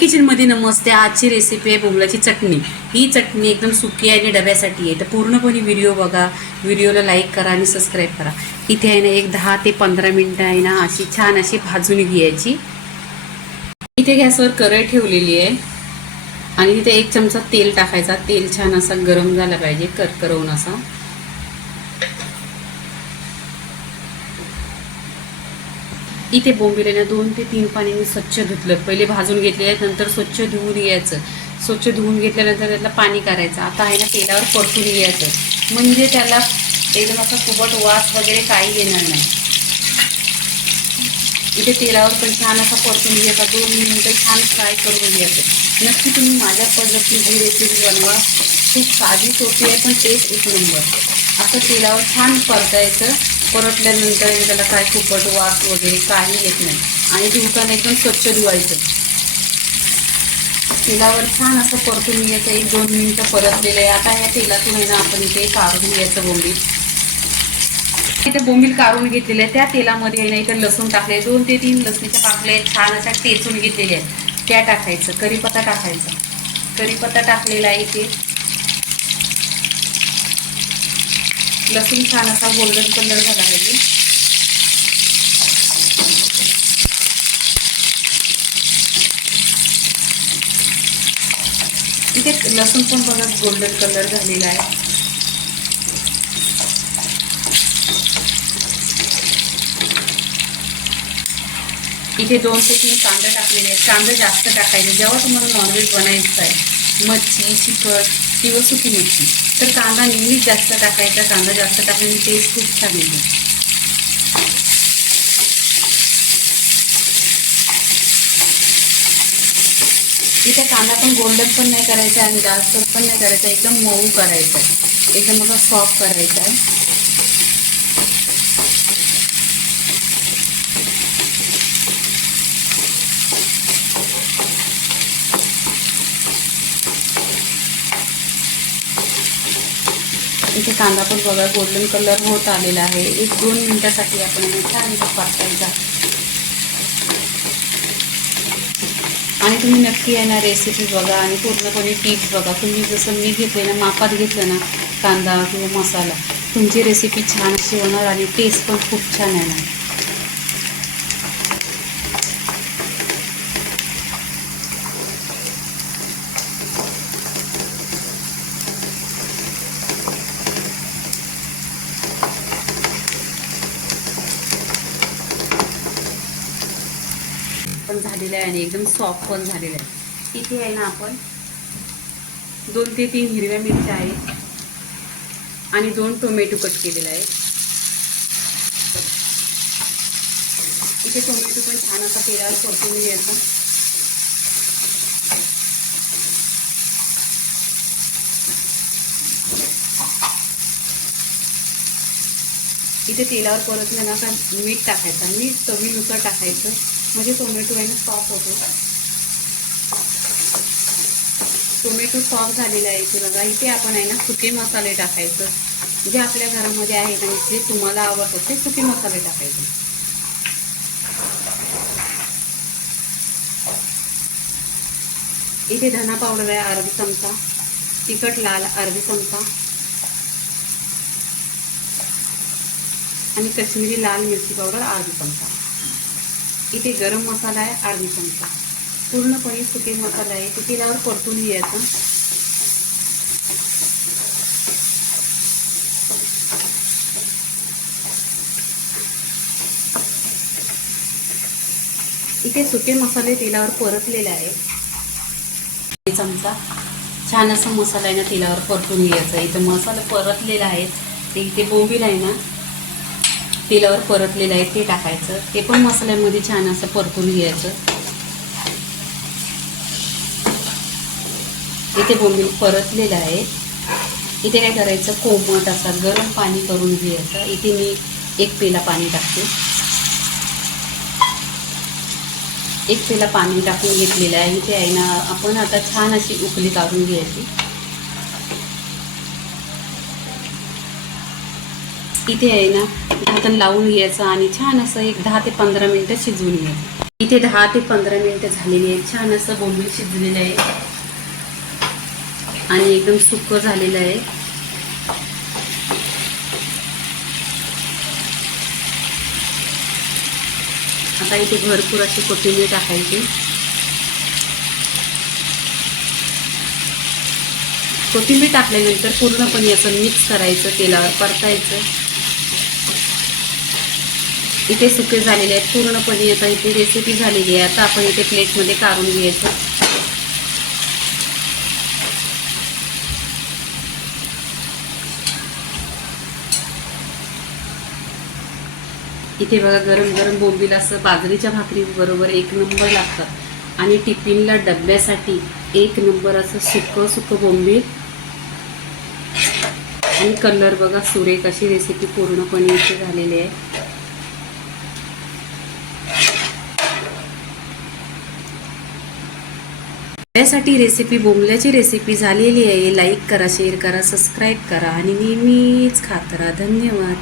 किचनमध्ये नमस्ते. आजची रेसिपी आहे बोंबलाची चटणी. ही चटणी एकदम सुकी आहे आणि डब्यासाठी आहे. तर पूर्णपणे व्हिडिओ बघा. व्हिडिओला लाईक करा आणि सबस्क्राईब करा. इथे आहे ना एक दहा ते पंधरा मिनटं आहे ना अशी छान अशी भाजून घ्यायची. इथे गॅसवर कढई ठेवलेली आहे. आणि तिथे एक चमचा तेल टाकायचा. तेल छान असा गरम झाला पाहिजे. करकरवून असा. इथे बोंबिलेल्या दोन ते तीन पाण्याने स्वच्छ धुतलं. पहिले भाजून घेतले नंतर स्वच्छ धुवून घ्यायचं. स्वच्छ धुवून घेतल्यानंतर त्यातलं पाणी करायचं आता आहे ना तेलावर परतून घ्यायचं. म्हणजे त्याला एकदम असा कुबट वास वगैरे काही येणार नाही. इथे तेलावर पण छान असा परतून घ्यायचा. दोन मिनिटं छान फ्राय करून घ्यायचं. नक्की तुम्ही माझ्या पद्धतीने ही रेसिपी बनवा. खूप साधी सोपी आहे पण टेस्ट एक नंबर असं तेलावर छान परतायचं. परतल्यानंतर त्याला काय फुकट वास वगैरे काही येत नाही. आणि दिवसाने एकदम स्वच्छ धुवायचं. तेलावर छान असं परतून घ्यायचं. एक दोन मिनिटं परतलेलं आहे. आता या तेलातून आहे ना आपण इथे काढून घ्यायचं बोंबील. इथे बोंबील काढून घेतलेले आहे. त्या तेलामध्ये आहे ना इथे लसूण टाकले दोन ते तीन लसणीच्या पाकल्या छान अशा टेचून घेतलेल्या आहेत. त्या टाकायचं. कढीपत्ता टाकायचा. कढीपत्ता टाकलेला आहे इथे. लसूण छान असा गोल्डन कलर झाला पाहिजे इथे लसूण पण बघा गोल्डन कलर झालेला आहे. इथे दोन ते तीन कांदा टाकलेले आहेत. कांदा जास्त टाकायचे. जेव्हा तुम्हाला नॉनव्हेज बनायचं आहे मच्छी चिकन किंवा सुकी मिरची तर कांदा नेहमीच जास्त टाकायचा कांदा जास्त टाकल्याने टेस्ट खूप छान येते. इथे कांदा पण गोल्डन पण नाही करायचा आणि जास्त पण नाही करायचा एकदम मऊ करायचा. आहे एकदम असा सॉफ्ट करायचा. आहे इथे कांदा पण बघा गोल्डन कलर होत आलेला आहे. एक दोन मिनिटासाठी आपण छान इथं परतायचा आणि तुम्ही नक्की आहे ना रेसिपी बघा आणि पूर्णपणे टिप्स बघा. तुम्ही जसं मी घेतले ना मापात घेतलं ना कांदा किंवा मसाला तुमची रेसिपी छान अशी होणार आणि टेस्ट पण खूप छान येणार. पण झालेलं आहे आणि एकदम सॉफ्ट पण झालेलं आहे. इथे आहे ना आपण दोन ते तीन हिरव्या मिरच्या आहेत आणि दोन टोमॅटो कट केलेला आहे. इथे टोमॅटो पण छान असा तेलावर परतून घ्यायचा इथे तेलावर परतलं ना का मीठ टाकायचं मीठ चवीनुसार टाकायचं. म्हणजे टोमॅटो आहे ना सॉफ्ट होतो. टोमॅटो सॉफ्ट झालेला आहे इथे बघा. इथे आपण आहे ना सुके मसाले टाकायचं. जे आपल्या घरामध्ये आहेत आणि जे तुम्हाला आवडतं ते सुके मसाले टाकायचे. इथे धना पावडर आहे अर्धी चमचा. तिखट लाल अर्धी चमचा. आणि कश्मीरी लाल मिरची पावडर अर्धी चमचा. इथे गरम मसाला आहे अर्धी चमचा. पूर्णपणे सुके मसाला आहे. ते तेलावर परतून घ्यायचं. इथे सुके मसाले तेलावर परतलेले आहे. चमचा. छान असा मसाला आहे ना तेलावर परतून घ्यायचा. इथं मसाला परतलेला आहे. ते इथे बोबील आहे ना तेलावर परतलेलं आहे ते टाकायचं. ते पण मसाल्यामध्ये छान असं परतून घ्यायचं. इथे बोंबील परतलेलं आहे. इथे काय करायचं? कोमट असा गरम पाणी करून घ्यायचं. इथे मी एक पेला पाणी टाकते. एक पेला पाणी टाकून घेतलेलं आहे. इथे आहे ना आपण आता छान अशी उकली काढून घ्यायची. इथे आहे ना झाकण लावून घ्यायचं आणि छान असं एक दहा ते पंधरा मिनटं शिजवून घ्यायचं. इथे दहा ते पंधरा मिनटं झालेली आहेत. छान असं बोंबील शिजलेलं आहे. आणि एकदम सुकं झालेलं आहे. आता इथे भरपूर अशी कोथिंबीर टाकायची. कोथिंबीर टाकल्यानंतर पूर्णपणे याचं मिक्स करायचं तेलावर परतायचं. इथे सुके झालेले आहेत. पूर्णपणे आता इथे रेसिपी झालेली आहे. आता आपण इथे प्लेटमध्ये काढून घ्यायचं. इथे बघा गरम गरम बोंबील असं बाजरीच्या भाकरी बरोबर एक नंबर लागतात. आणि टिफिनला डब्यासाठी एक नंबर असं सुकं सुकं बोंबील. आणि कलर बघा सुरेख अशी रेसिपी पूर्णपणे इथे झालेली आहे. यासाठी रेसिपी बोंबल्याची रेसिपी झालेली आहे. लाईक करा शेअर करा सबस्क्राईब करा. आणि नेहमीच खात राहा. धन्यवाद.